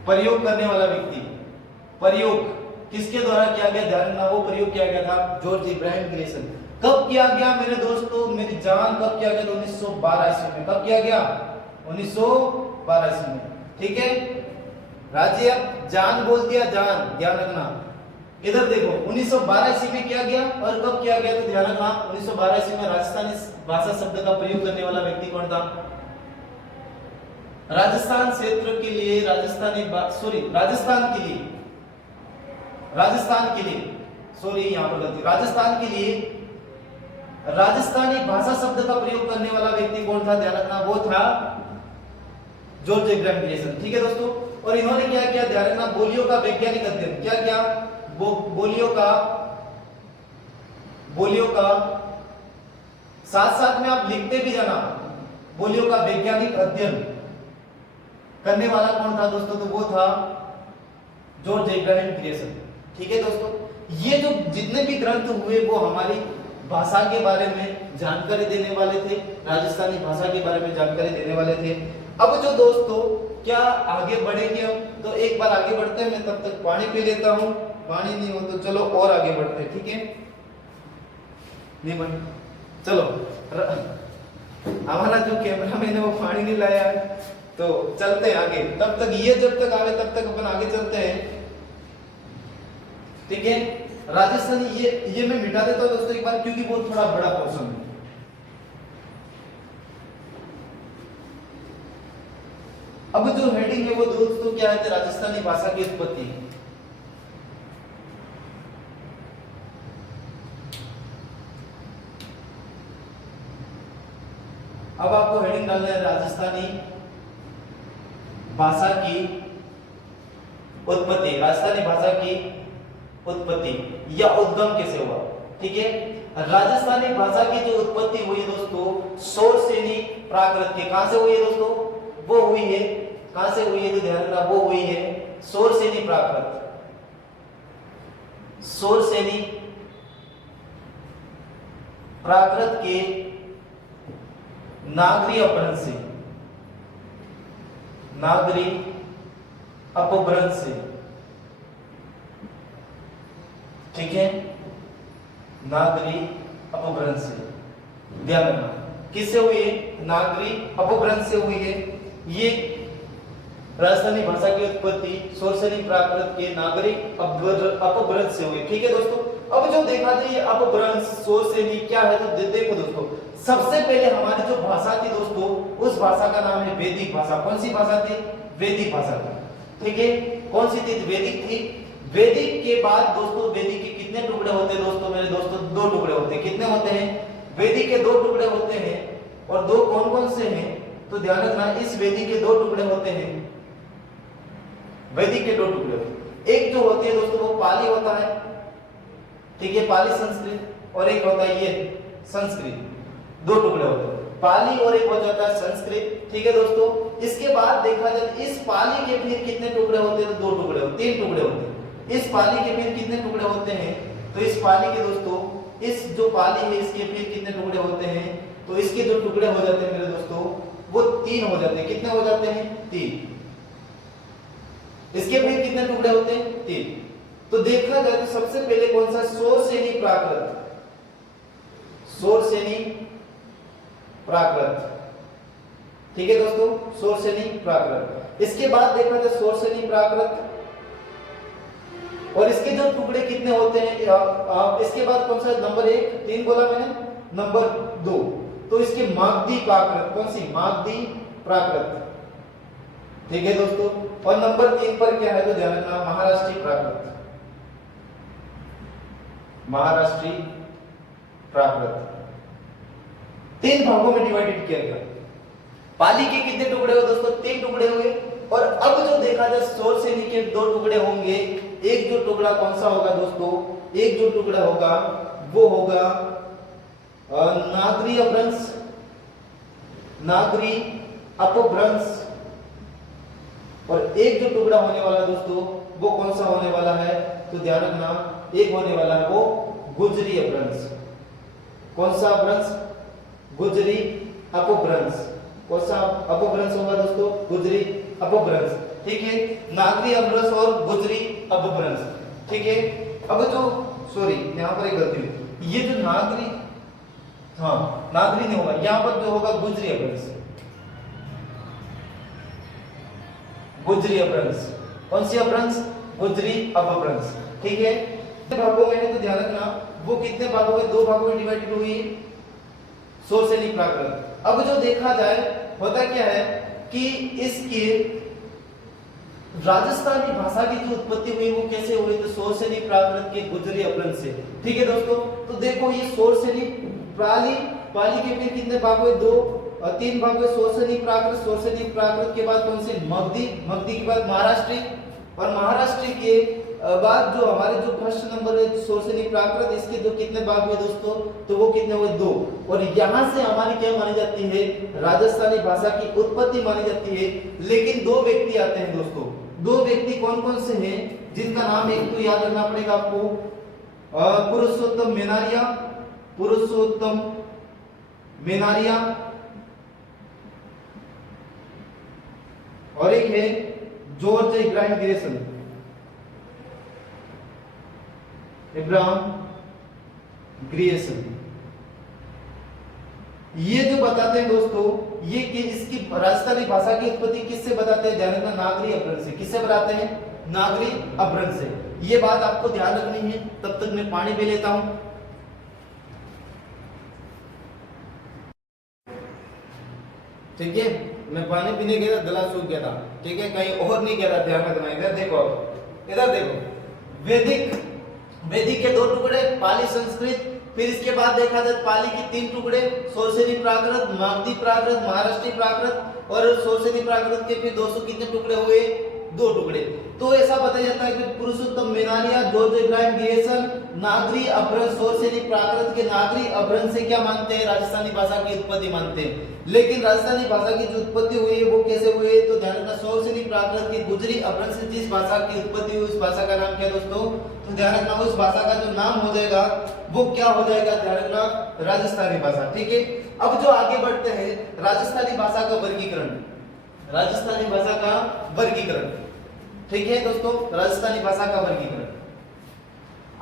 प्रयोग करने वाला व्यक्ति, प्रयोग किसके द्वारा किया गया, ध्यान रखना वो प्रयोग किया गया था जॉर्ज इब्राहिम ग्रियर्सन। कब किया गया मेरे दोस्तों, मेरी जान, कब किया गया, 1912 ईस्वी में। कब किया गया, 1912 ईस्वी में। ठीक है राजी, अब जान बोल दिया, जान, ध्यान रखना। इधर देखो 1912 ईस्वी में किया गया, और कब किया गया तो ध्यान रखना 1912 ईस्वी में राजस्थानी भाषा शब्द का प्रयोग करने वाला व्यक्ति कौन था, राजस्थान क्षेत्र के लिए, राजस्थान के लिए सॉरी यहां पर गलती, राजस्थान के लिए राजस्थानी भाषा शब्द का प्रयोग करने वाला व्यक्ति कौन था, ध्यान रखना वो था जॉर्ज इब्राहिम ग्रियर्सन। ठीक है दोस्तों, और इन्होंने क्या किया, ध्यान रखना, बोलियों का वैज्ञानिक अध्ययन, क्या क्या, बोलियों का साथ साथ में आप लिखते भी जाना, बोलियों का वैज्ञानिक अध्ययन करने वाला कौन था दोस्तों, तो वो था जॉर्ज इब्राहिम ग्रियर्सन। ठीक है दोस्तों, ये जो जितने भी ग्रंथ हुए वो हमारी भाषा के बारे में जानकारी देने वाले थे, राजस्थानी भाषा के बारे में जानकारी देने वाले थे। अब जो दोस्तों क्या आगे बढ़ेंगे हम, तो एक बार आगे बढ़ते हैं, मैं तब तक पानी पी लेता हूं, पानी नहीं हो तो चलो और आगे बढ़ते हैं। ठीक है, नहीं बन, चलो हमारा जो कैमरामैन है वो पानी नहीं लाया है, तो चलते हैं आगे। तब तक ये जब तक आवे तब तक अपन आगे चलते हैं। ठीक है, राजस्थानी ये मैं मिटा देता हूं दोस्तों एक बार, क्योंकि वो थोड़ा बड़ा पोर्शन है। अब जो हेडिंग है वो दोस्तों क्या है, राजस्थानी भाषा की उत्पत्ति। अब आपको हेडिंग डालना है राजस्थानी भाषा की उत्पत्ति, राजस्थानी भाषा की उत्पत्ति या उद्गम कैसे हुआ। ठीक है, राजस्थानी भाषा की जो उत्पत्ति हुई है दोस्तों शोरसेनी प्राकृत के, कहां से हुई है दोस्तों? वो हुई है, कहां से हुई है तो ध्यान रखना, वो हुई है शोरसेनी प्राकृत, शोरसेनी प्राकृत के नागरी अपभ्रंश से, नागरी अपभ्रंश से, ठीक है, नागरी अपभ्रंश से। ध्यान रखना किससे हुई है? नागरी अपभ्रंश से हुई है। ये राजस्थानी भाषा की उत्पत्ति शोरसेनी प्राकृत के नागरी अपभ्रंश से हुई, ठीक है दोस्तों। अब जो देखा जाए ये अपभ्रंश शोरसेनी क्या है तो देखो दोस्तों, सबसे पहले हमारी जो भाषा थी दोस्तों उस भाषा का नाम है वैदिक भाषा। कौन सी भाषा थी? वैदिक भाषा थी, ठीक है। कौन सी थी? वैदिक थी। वैदिक के बाद दोस्तों वैदिक के कितने टुकड़े होते हैं दोस्तों? मेरे दोस्तों दो टुकड़े होते हैं। कितने होते हैं? वैदिक के दो टुकड़े होते हैं। और दो कौन कौन से हैं तो ध्यान रखना, इस वैदिक के दो टुकड़े होते हैं। वैदिक के दो टुकड़े, एक जो होती है दोस्तों वो पाली होता है, ठीक है, पाली संस्कृत, और एक होता है ये संस्कृत। दो टुकड़े होते हैं, पाली और एक हो जाता है संस्कृत, ठीक है दोस्तों। इसके बाद देखा जाए इस पाली के फिर कितने टुकड़े होते हैं तो दो टुकड़े होते, तीन टुकड़े होते हैं। इस पाली के फिर कितने टुकड़े होते हैं तो इस पाली के दोस्तों, इस जो पाली है इसके फिर कितने टुकड़े होते हैं तो इसके जो टुकड़े हो जाते हैं मेरे दोस्तों वो तीन हो जाते हैं। कितने हो जाते हैं? तीन। इसके फिर कितने टुकड़े होते हैं? तीन। तो देखा जाए तो सबसे पहले कौन सा? शोरसेनी प्राकृत, शोरसेनी प्राकृत, ठीक है दोस्तों, शोरसेनी प्राकृत। इसके बाद देखा जाए शोरसेनी प्राकृत, और इसके जो टुकड़े कितने होते हैं इसके बाद कौन सा? नंबर एक, तीन बोला मैंने, नंबर दो तो इसके मागधी प्राकृत। कौन सी? मागधी प्राकृत, ठीक है दोस्तों। और नंबर तीन पर क्या है तो ध्यान रखना, महाराष्ट्री प्राकृत, महाराष्ट्री प्राकृत। तीन भागों में डिवाइडेड किया गया। पाली के कितने टुकड़े हुए दोस्तों? तीन टुकड़े हुए। और अब जो देखा जाए शोरसेनी के दो टुकड़े होंगे। एक जो टुकड़ा कौन सा होगा दोस्तों? एक जो टुकड़ा होगा वो होगा नागरी अपभ्रंश, नागरी अपभ्रंश। और एक जो टुकड़ा होने वाला दोस्तों वो कौन सा होने वाला है तो ध्यान रखना, एक होने वाला है वो गुजरी अपभ्रंश। कौन सा अपभ्रंश? गुजरी अपभ्रंश। कौन सा अपभ्रंश होगा दोस्तों? गुजरी अपभ्रंश, ठीक है। नागरी अपभ्रंश और गुजरी अपभ्रंश, ठीक है। अब जो सॉरी यहाँ पर एक गलती हुई, ये जो नागरी, हाँ नागरी नहीं होगा, यहाँ पर जो होगा गुजरी अपभ्रंश, गुजरी अपभ्रंश। कौन सी अपभ्रंश? गुजरी अपभ्रंश, ठीक है। भागों में तो ध्यान रखना वो कितने भागों में? दो भागों में डिवाइडेड हुई शोरसेनी प्राकृत। अब जो देखा जाए होता क्या है कि इसके राजस्थानी भाषा की जो उत्पत्ति हुई वो कैसे हुई तो शोरसेनी प्राकृत के गुजरी अपभ्रंश से, ठीक है दोस्तों। तो देखो ये शोरसेनी पाली, पाली के फिर कितने भाग हुए? दो और तीन भाग हुए शोरसेनी प्राकृत। शोरसेनी प्राकृत के बाद कौन से? मगधी, मगधी के बाद महाराष्ट्री, और महाराष्ट्री के बाद जो हमारे जो फर्स्ट नंबर है शोरसेनी प्राकृत, इसके जो कितने भाग हुए दोस्तों तो वो कितने हुए? दो। और यहां से हमारी क्या मानी जाती है? राजस्थानी भाषा की उत्पत्ति मानी जाती है। लेकिन दो व्यक्ति आते हैं दोस्तों, दो व्यक्ति कौन कौन से हैं जिनका नाम एक तो याद रखना पड़ेगा आपको, पुरुषोत्तम मेनारिया, पुरुषोत्तम मेनारिया, और एक है जॉर्ज इब्राहिम ग्रेसन, इब्राहिम ग्रियसन। ये जो बताते हैं दोस्तों ये कि इसकी राजस्थानी भाषा की उत्पत्ति किससे बताते हैं? ध्यान रखना, नागरी अपभ्रंश से। किससे बताते हैं? नागरी अपभ्रंश से। ये बात आपको ध्यान रखनी है। तब तक मैं पानी पी लेता हूं। ठीक है, मैं पानी पीने गया था, गला सूख गया था, ठीक है, कहीं और नहीं गया था, ध्यान रखना। इधर देखो, इधर देखो, वैदिक, वैदिक के दो टुकड़े, पाली संस्कृत, फिर इसके बाद देखा जाए पाली के तीन टुकड़े, शोरसेनी प्राकृत, मागधी प्राकृत, महाराष्ट्री प्राकृत, और शोरसेनी प्राकृत के फिर 200 कितने टुकड़े हुए? दो टुकड़े। तो ऐसा बताया जाता है कि पुरुषोत्तम मेनानिया, जॉर्ज इब्राहिम ग्रियर्सन नागरी अपभ्रंश और सैनिक प्राकृत के नागरी अपभ्रंश से क्या मानते हैं, राजस्थानी भाषा की उत्पत्ति मानते हैं। लेकिन राजस्थानी भाषा की जो उत्पत्ति हुई है वो कैसे हुई है, तो ध्यान रखना सौरसेनी प्राकृत की गुजरी अपभ्रंश से जिस भाषा की उत्पत्ति हुई उस भाषा का नाम क्या है दोस्तों, तो ध्यान रखना उस भाषा का जो नाम हो जाएगा वो क्या हो जाएगा, ध्यान रखना राजस्थानी भाषा। ठीक है, अब जो आगे बढ़ते हैं राजस्थानी भाषा का वर्गीकरण, राजस्थानी भाषा का वर्गीकरण। ठीक है दोस्तों, राजस्थानी भाषा का वर्गीकरण।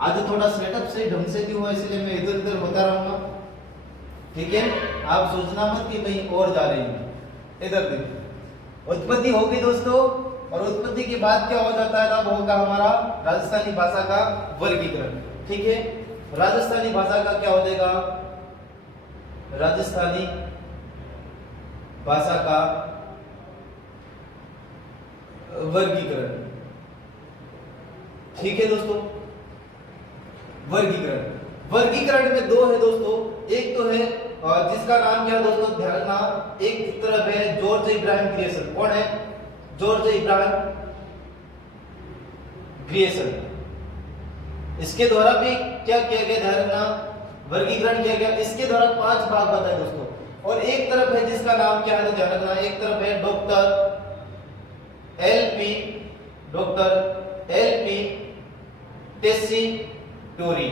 आज थोड़ा सेटअप से ढंग से क्यों हुआ, इसलिए मैं इधर उधर होता रहूंगा। ठीक है, आप सोचना मत कि कहीं और जा रहे हैं, इधर देखो। उत्पत्ति होगी दोस्तों, और उत्पत्ति के बाद क्या हो जाता है, तब होगा हमारा राजस्थानी भाषा का वर्गीकरण। ठीक है, राजस्थानी भाषा का क्या हो जाएगा, राजस्थानी भाषा का वर्गीकरण। ठीक है दोस्तों, वर्गीकरण, वर्गीकरण में दो है दोस्तों, एक तो है जिसका नाम क्या है दोस्तों, ध्यान रखना, एक तरफ है जॉर्ज इब्राहिम ग्रियर्सन। कौन है, जॉर्ज इब्राहिम ग्रियर्सन। इसके द्वारा भी क्या किया गया, ध्यान रखना, वर्गीकरण किया गया। इसके द्वारा 5 भाग बताए दोस्तों, और एक तरफ है जिसका नाम क्या है, तो ध्यान रखना, एक तरफ है डॉक्टर एल पी टेस्सीटोरी।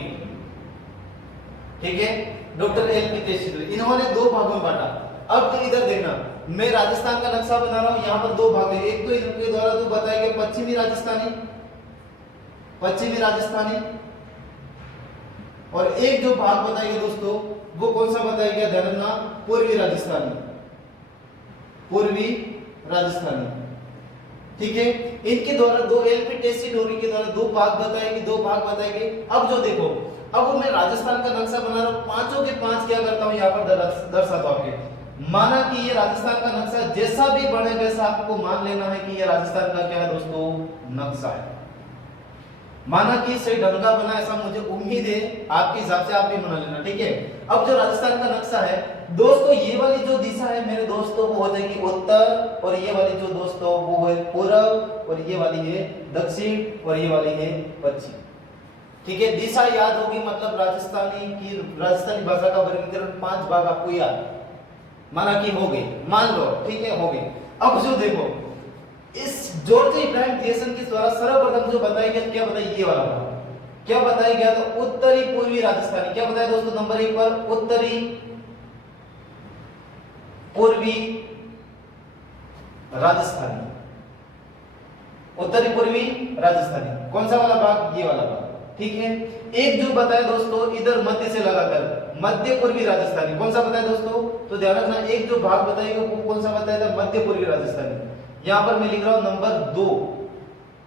ठीक है, डॉक्टर एल पी टेस्सीटोरी, इन्होंने 2 भागों में बांटा। अब तो इधर देखना, मैं राजस्थान का नक्शा बना रहा हूं, यहाँ पर 2 भाग है, एक तो इनके द्वारा तो बताया गया पश्चिमी राजस्थानी, और एक जो भाग बताया गया दोस्तों वो कौन सा बताया गया, ध्यान रखना, पूर्वी राजस्थानी। ठीक है, इनके द्वारा 2 एलपी टेस्सीटोरी के द्वारा 2 भाग बताए गए। अब जो देखो, अब मैं राजस्थान का नक्शा बना रहा हूं, पांचों के 5 क्या करता हूं, यहाँ पर दर्शाता हूं आपके। माना कि ये राजस्थान का नक्शा जैसा भी बने वैसा आपको मान लेना है कि ये राजस्थान का क्या है दोस्तों, नक्शा है। माना कि सही ढंग का बना, ऐसा मुझे उम्मीद है, आपके हिसाब से आप भी बना लेना। ठीक है, अब जो राजस्थान का नक्शा है दोस्तों, ये वाली जो दिशा है मेरे दोस्तों वो हो जाएगी उत्तर, और ये वाली जो दोस्तों वो है पूर्व, और ये वाली है दक्षिण, और ये वाली है पश्चिम। ठीक है, दिशा याद होगी, मतलब राजस्थानी भाषा का वर्गीकरण 5 भाग आपको याद, माना कि हो गए, मान लो। ठीक है, हो गए। अब जो देखो, इस जॉर्ज इब्राहिम ग्रियर्सन के द्वारा सर्वप्रथम जो बताया गया, क्या बताया, ये वाला भाग क्या बताया गया, तो उत्तरी पूर्वी राजस्थानी। क्या बताया दोस्तों, नंबर 1 पर उत्तरी पूर्वी राजस्थानी, उत्तरी पूर्वी राजस्थानी। कौन सा वाला भाग, ये वाला भाग। ठीक है, एक जो बताया दोस्तों इधर मध्य से लगाकर मध्य पूर्वी राजस्थानी। कौन सा बताया दोस्तों, तो ध्यान रखना, एक जो भाग बताएगा वो कौन सा बताया था, मध्य पूर्वी राजस्थानी। यहां पर मैं लिख रहा हूं नंबर 2,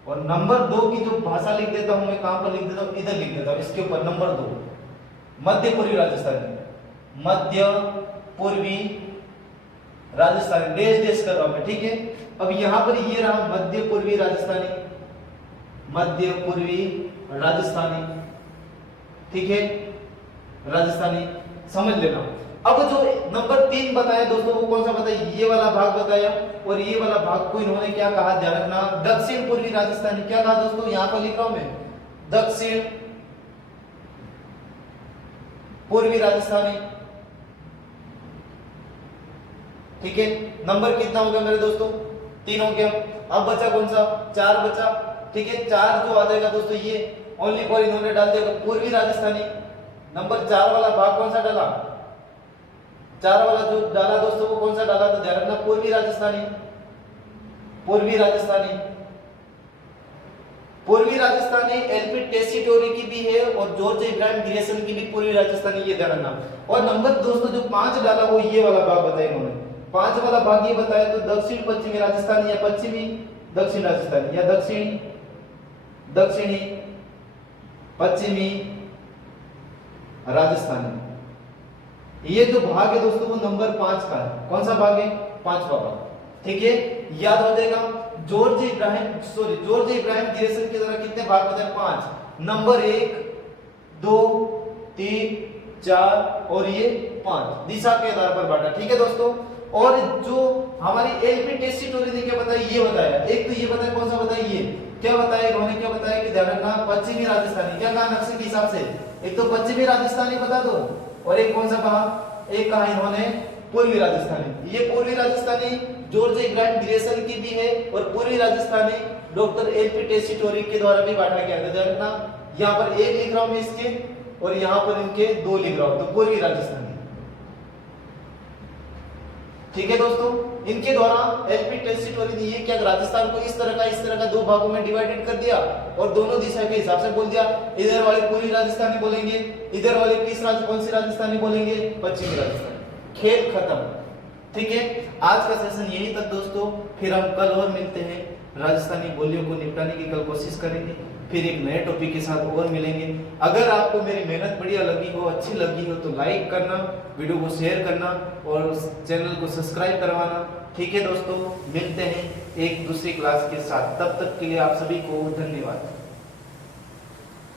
और नंबर 2 की जो भाषा लिख देता हूं मैं, कहां पर लिख देता हूं, इधर लिख देता हूं, इसके ऊपर नंबर 2 मध्य पूर्वी राजस्थानी, मध्य पूर्वी राजस्थानी, देश कर रहा हूं मैं। ठीक है, अब यहां पर ये रहा मध्य पूर्वी राजस्थानी, मध्य पूर्वी राजस्थानी। ठीक है, राजस्थानी समझ लेना। अब जो नंबर 3 बताया दोस्तों वो कौन सा बताया, ये वाला भाग बताया, और ये वाला भाग को इन्होंने क्या कहा, ध्यान रखना, दक्षिण पूर्वी राजस्थानी। क्या कहा दोस्तों, यहां पर लिख रहा हूं मैं, दक्षिण पूर्वी राजस्थानी। ठीक है, नंबर कितना हो गया मेरे दोस्तों, 3 हो गया। अब बचा कौन सा, 4 बचा। ठीक है, 4 जो आ जाएगा दोस्तों, ये ओनली फॉर इन्होंने डाल दिया पूर्वी राजस्थानी। नंबर 4 वाला भाग कौन सा डाला, 4 वाला जो डाला दोस्तों वो कौन सा डाला, तो ध्यान रखना, पूर्वी राजस्थानी, पूर्वी राजस्थानी। पूर्वी राजस्थानी एलपी टेस्सीटोरी की भी है, और जॉर्ज इब्राहिम ग्रियर्सन की भी पूर्वी राजस्थानी, ये ध्यान रखना। और नंबर दोस्तों जो 5 डाला वो ये वाला भाग बताया इन्होंने, 5 वाला भाग ये बताया, तो दक्षिण पश्चिमी राजस्थानी, या पश्चिमी दक्षिण राजस्थानी, या दक्षिणी पश्चिमी राजस्थानी। ये जो भाग है दोस्तों वो नंबर 5 का है। कौन सा भाग है, 5वां भाग। ठीक है, याद हो जाएगा। जॉर्ज इब्राहिम ग्रियर्सन के द्वारा कितने भाग बताए, 5। नंबर 1 2 3 4 और ये 5 दिशा के आधार पर बांटा। ठीक है दोस्तों, और जो हमारी एलपी टेस्टिटोरी ने क्या बताया, ये बताया, एक तो ये बताया, कौन सा बताया, ये क्या बताया, इन्होंने क्या बताया कि ध्यान रखना पश्चिमी राजस्थानी, क्या कहा नक्शे के हिसाब से, एक तो पश्चिमी राजस्थानी बता दो और एक कौन सा कहा, एक कहा इन्होंने पूर्वी राजस्थानी। ये पूर्वी Rajasthani George A grand Grayson की भी है और पूर्वी राजस्थानी डॉक्टर एलपी टेस्टिटोरी के द्वारा भी बांटा गया था। ध्यान रखना यहाँ पर एक लिख रहा हूं मैं इसके और यहाँ पर इनके दो लिख रहा हूं, तो पूर्वी राजस्थानी। ठीक है दोस्तों, इनके द्वारा एलपी टेस्टिटोरी ने ये क्या राजस्थान को इस तरह का दो भागों में डिवाइडेड कर दिया और दोनों दिशा के हिसाब से बोल दिया, इधर वाले पूर्वी राजस्थानी बोलेंगे, इधर वाले कौन सी राजस्थानी बोलेंगे, पश्चिमी राजस्थानी। खेल खत्म। ठीक है, आज का सेशन यही तक दोस्तों, फिर हम कल और मिलते हैं, राजस्थानी बोलियों को निपटाने की कल कोशिश करेंगे, फिर एक नए टॉपिक के साथ और मिलेंगे। अगर आपको मेरी मेहनत बढ़िया लगी हो, अच्छी लगी हो तो लाइक करना, वीडियो को शेयर करना और चैनल को सब्सक्राइब करवाना। ठीक है दोस्तों, मिलते हैं एक दूसरी क्लास के साथ, तब तक के लिए आप सभी को धन्यवाद।